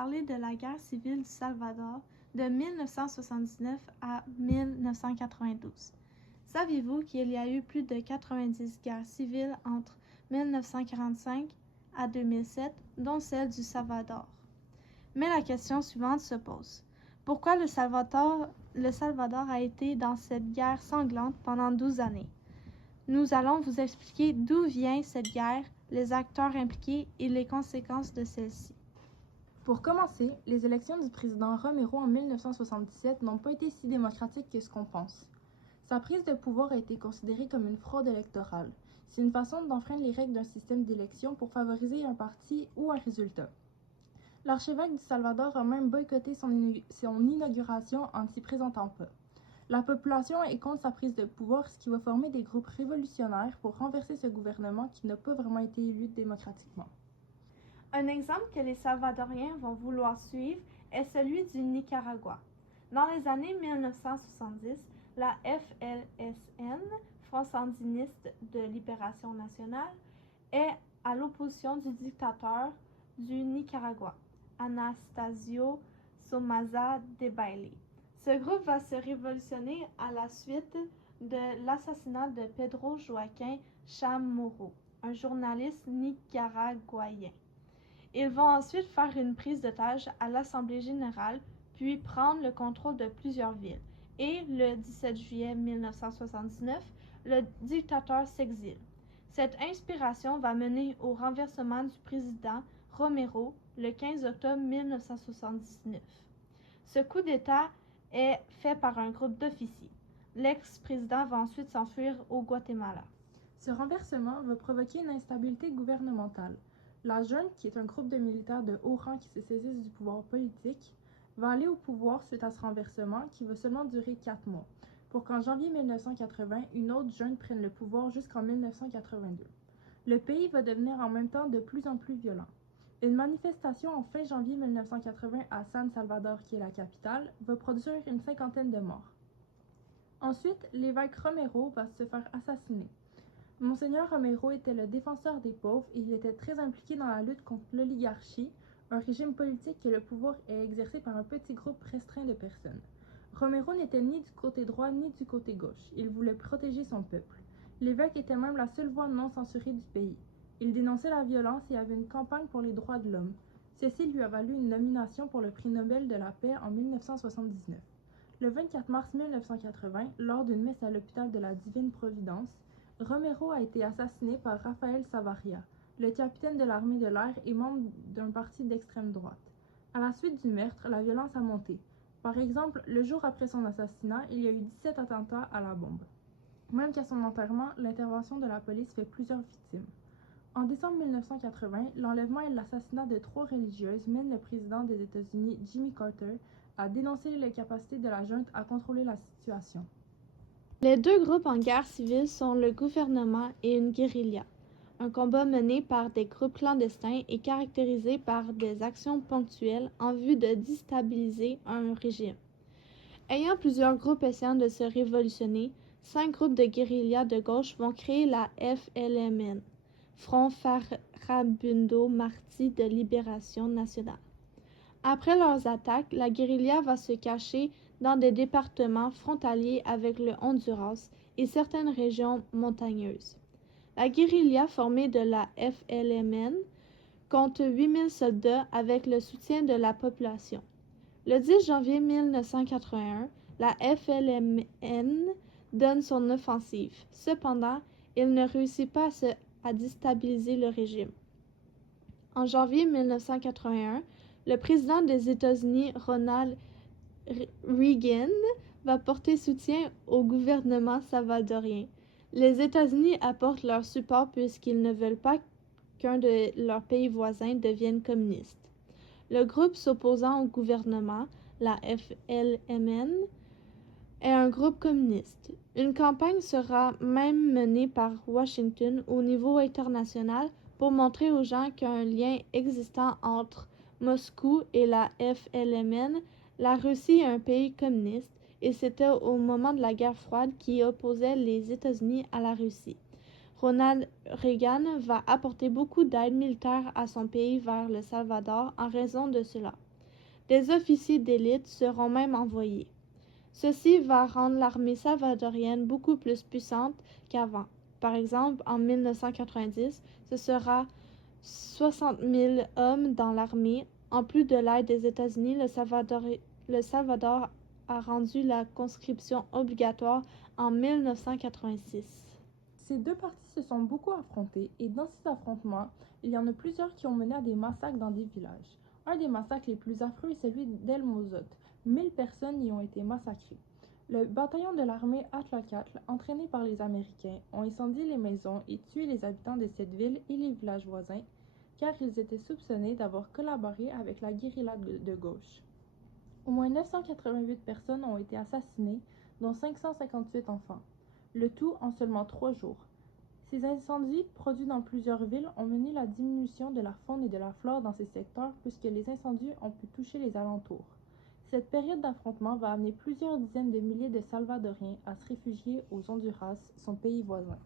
parler de la guerre civile du Salvador de 1979 à 1992. Saviez-vous qu'il y a eu plus de 90 guerres civiles entre 1945 à 2007, dont celle du Salvador? Mais la question suivante se pose. Pourquoi le Salvador a été dans cette guerre sanglante pendant 12 années? Nous allons vous expliquer d'où vient cette guerre, les acteurs impliqués et les conséquences de celle-ci. Pour commencer, les élections du président Romero en 1977 n'ont pas été si démocratiques que ce qu'on pense. Sa prise de pouvoir a été considérée comme une fraude électorale. C'est une façon d'enfreindre les règles d'un système d'élection pour favoriser un parti ou un résultat. L'archevêque du Salvador a même boycotté son inauguration en ne s'y présentant pas. La population est contre sa prise de pouvoir, ce qui va former des groupes révolutionnaires pour renverser ce gouvernement qui n'a pas vraiment été élu démocratiquement. Un exemple que les Salvadoriens vont vouloir suivre est celui du Nicaragua. Dans les années 1970, la FLSN, Front sandiniste de libération nationale, est à l'opposition du dictateur du Nicaragua, Anastasio Somoza Debayle. Ce groupe va se révolutionner à la suite de l'assassinat de Pedro Joaquín Chamorro, un journaliste nicaraguayen. Ils vont ensuite faire une prise d'otage à l'Assemblée générale, puis prendre le contrôle de plusieurs villes. Et le 17 juillet 1979, le dictateur s'exile. Cette inspiration va mener au renversement du président Romero le 15 octobre 1979. Ce coup d'État est fait par un groupe d'officiers. L'ex-président va ensuite s'enfuir au Guatemala. Ce renversement va provoquer une instabilité gouvernementale. La junte, qui est un groupe de militaires de haut rang qui se saisissent du pouvoir politique, va aller au pouvoir suite à ce renversement qui va seulement durer 4 mois, pour qu'en janvier 1980, une autre junte prenne le pouvoir jusqu'en 1982. Le pays va devenir en même temps de plus en plus violent. Une manifestation en fin janvier 1980 à San Salvador, qui est la capitale, va produire une 50aine de morts. Ensuite, l'évêque Romero va se faire assassiner. Monseigneur Romero était le défenseur des pauvres et il était très impliqué dans la lutte contre l'oligarchie, un régime politique que le pouvoir est exercé par un petit groupe restreint de personnes. Romero n'était ni du côté droit ni du côté gauche. Il voulait protéger son peuple. L'évêque était même la seule voix non censurée du pays. Il dénonçait la violence et avait une campagne pour les droits de l'homme. Ceci lui a valu une nomination pour le prix Nobel de la paix en 1979. Le 24 mars 1980, lors d'une messe à l'hôpital de la Divine Providence, Romero a été assassiné par Rafael Savarria, le capitaine de l'armée de l'air et membre d'un parti d'extrême droite. À la suite du meurtre, la violence a monté. Par exemple, le jour après son assassinat, il y a eu 17 attentats à la bombe. Même qu'à son enterrement, l'intervention de la police fait plusieurs victimes. En décembre 1980, l'enlèvement et l'assassinat de 3 religieuses mènent le président des États-Unis, Jimmy Carter, à dénoncer les capacités de la junte à contrôler la situation. Les deux groupes en guerre civile sont le gouvernement et une guérilla, un combat mené par des groupes clandestins et caractérisé par des actions ponctuelles en vue de déstabiliser un régime. Ayant plusieurs groupes essayant de se révolutionner, 5 groupes de guérilla de gauche vont créer la FLMN, Front Farabundo Martí de Libération Nationale. Après leurs attaques, la guérilla va se cacher dans des départements frontaliers avec le Honduras et certaines régions montagneuses. La guérilla formée de la FLMN compte 8000 soldats avec le soutien de la population. Le 10 janvier 1981, la FLMN donne son offensive. Cependant, il ne réussit pas à déstabiliser le régime. En janvier 1981, le président des États-Unis, Ronald Reagan, va porter soutien au gouvernement salvadorien. Les États-Unis apportent leur support puisqu'ils ne veulent pas qu'un de leurs pays voisins devienne communiste. Le groupe s'opposant au gouvernement, la FLMN, est un groupe communiste. Une campagne sera même menée par Washington au niveau international pour montrer aux gens qu'il y a un lien existant entre Moscou et la FLMN. La Russie est un pays communiste et c'était au moment de la guerre froide qui opposait les États-Unis à la Russie. Ronald Reagan va apporter beaucoup d'aide militaire à son pays vers le Salvador en raison de cela. Des officiers d'élite seront même envoyés. Ceci va rendre l'armée salvadorienne beaucoup plus puissante qu'avant. Par exemple, en 1990, ce sera 60 000 hommes dans l'armée. En plus de l'aide des États-Unis, le Salvador a rendu la conscription obligatoire en 1986. Ces deux parties se sont beaucoup affrontées et dans ces affrontements, il y en a plusieurs qui ont mené à des massacres dans des villages. Un des massacres les plus affreux est celui d'El Mozote. 1000 personnes y ont été massacrées. Le bataillon de l'armée Atlacatl, entraîné par les Américains, ont incendié les maisons et tué les habitants de cette ville et les villages voisins, car ils étaient soupçonnés d'avoir collaboré avec la guérilla de gauche. Au moins 988 personnes ont été assassinées, dont 558 enfants. Le tout en seulement 3 jours. Ces incendies, produits dans plusieurs villes, ont mené à la diminution de la faune et de la flore dans ces secteurs puisque les incendies ont pu toucher les alentours. Cette période d'affrontement va amener plusieurs dizaines de milliers de Salvadoriens à se réfugier aux Honduras, son pays voisin.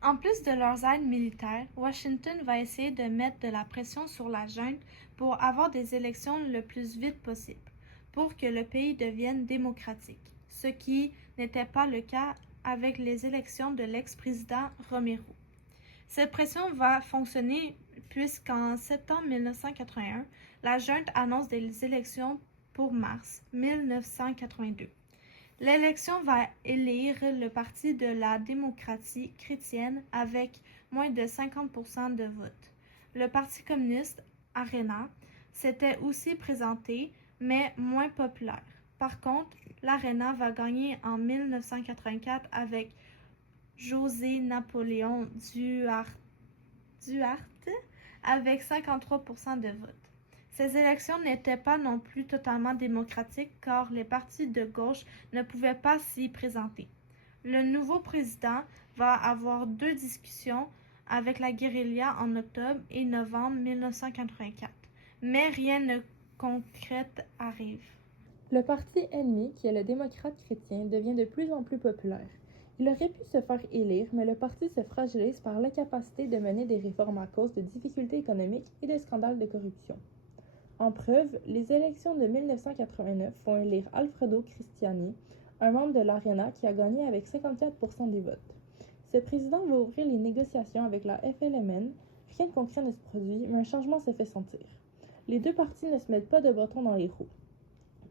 En plus de leurs aides militaires, Washington va essayer de mettre de la pression sur la junte pour avoir des élections le plus vite possible, pour que le pays devienne démocratique, ce qui n'était pas le cas avec les élections de l'ex-président Romero. Cette pression va fonctionner puisqu'en septembre 1981, la junte annonce des élections pour mars 1982. L'élection va élire le Parti de la démocratie chrétienne avec moins de 50% de votes. Le Parti communiste, ARENA, s'était aussi présenté, mais moins populaire. Par contre, l'ARENA va gagner en 1984 avec José Napoléon Duarte avec 53% de votes. Ces élections n'étaient pas non plus totalement démocratiques car les partis de gauche ne pouvaient pas s'y présenter. Le nouveau président va avoir 2 discussions avec la guérilla en octobre et novembre 1984, mais rien de concret arrive. Le parti ennemi, qui est le démocrate chrétien, devient de plus en plus populaire. Il aurait pu se faire élire, mais le parti se fragilise par l'incapacité de mener des réformes à cause de difficultés économiques et de scandales de corruption. En preuve, les élections de 1989 font élire Alfredo Cristiani, un membre de l'ARENA qui a gagné avec 54% des votes. Ce président va ouvrir les négociations avec la FLMN. Rien de concret ne se produit, mais un changement se fait sentir. Les deux partis ne se mettent pas de bâton dans les roues.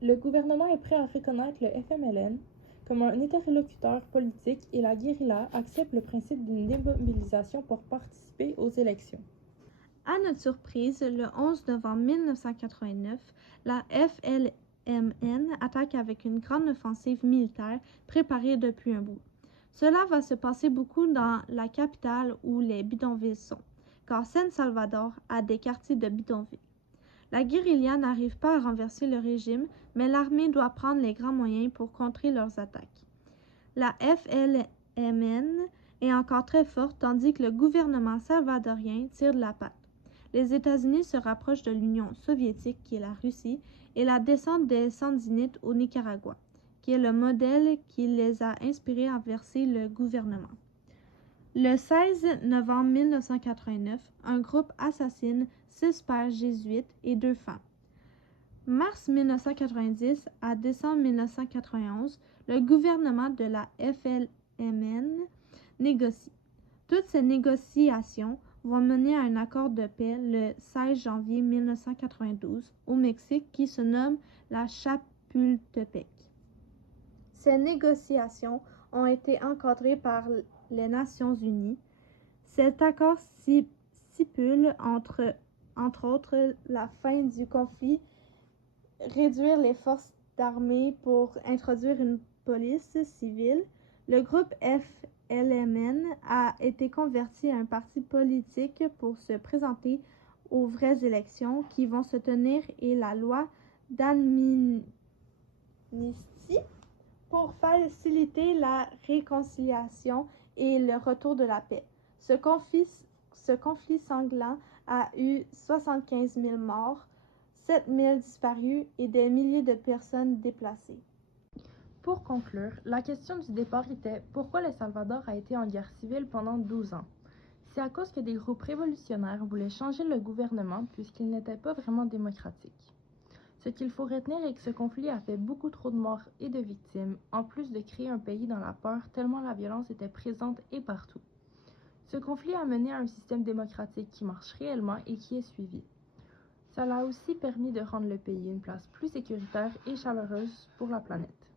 Le gouvernement est prêt à reconnaître le FMLN comme un interlocuteur politique et la guérilla accepte le principe d'une démobilisation pour participer aux élections. À notre surprise, le 11 novembre 1989, la FLMN attaque avec une grande offensive militaire préparée depuis un bout. Cela va se passer beaucoup dans la capitale où les bidonvilles sont, car San Salvador a des quartiers de bidonvilles. La guérilla n'arrive pas à renverser le régime, mais l'armée doit prendre les grands moyens pour contrer leurs attaques. La FLMN est encore très forte tandis que le gouvernement salvadorien tire de la patte. Les États-Unis se rapprochent de l'Union soviétique, qui est la Russie, et la descente des Sandinites au Nicaragua, qui est le modèle qui les a inspirés à renverser le gouvernement. Le 16 novembre 1989, un groupe assassine 6 pères jésuites et 2 femmes. Mars 1990 à décembre 1991, le gouvernement de la FLMN négocie. Toutes ces négociations vont mener à un accord de paix le 16 janvier 1992 au Mexique qui se nomme la Chapultepec. Ces négociations ont été encadrées par les Nations unies. Cet accord stipule entre autres la fin du conflit, réduire les forces d'armée pour introduire une police civile. Le groupe FLMN a été converti à un parti politique pour se présenter aux vraies élections qui vont se tenir et la loi d'amnistie pour faciliter la réconciliation et le retour de la paix. Ce conflit sanglant a eu 75 000 morts, 7 000 disparus et des milliers de personnes déplacées. Pour conclure, la question du départ était pourquoi le Salvador a été en guerre civile pendant 12 ans. C'est à cause que des groupes révolutionnaires voulaient changer le gouvernement puisqu'il n'était pas vraiment démocratique. Ce qu'il faut retenir est que ce conflit a fait beaucoup trop de morts et de victimes, en plus de créer un pays dans la peur tellement la violence était présente et partout. Ce conflit a mené à un système démocratique qui marche réellement et qui est suivi. Cela a aussi permis de rendre le pays une place plus sécuritaire et chaleureuse pour la planète.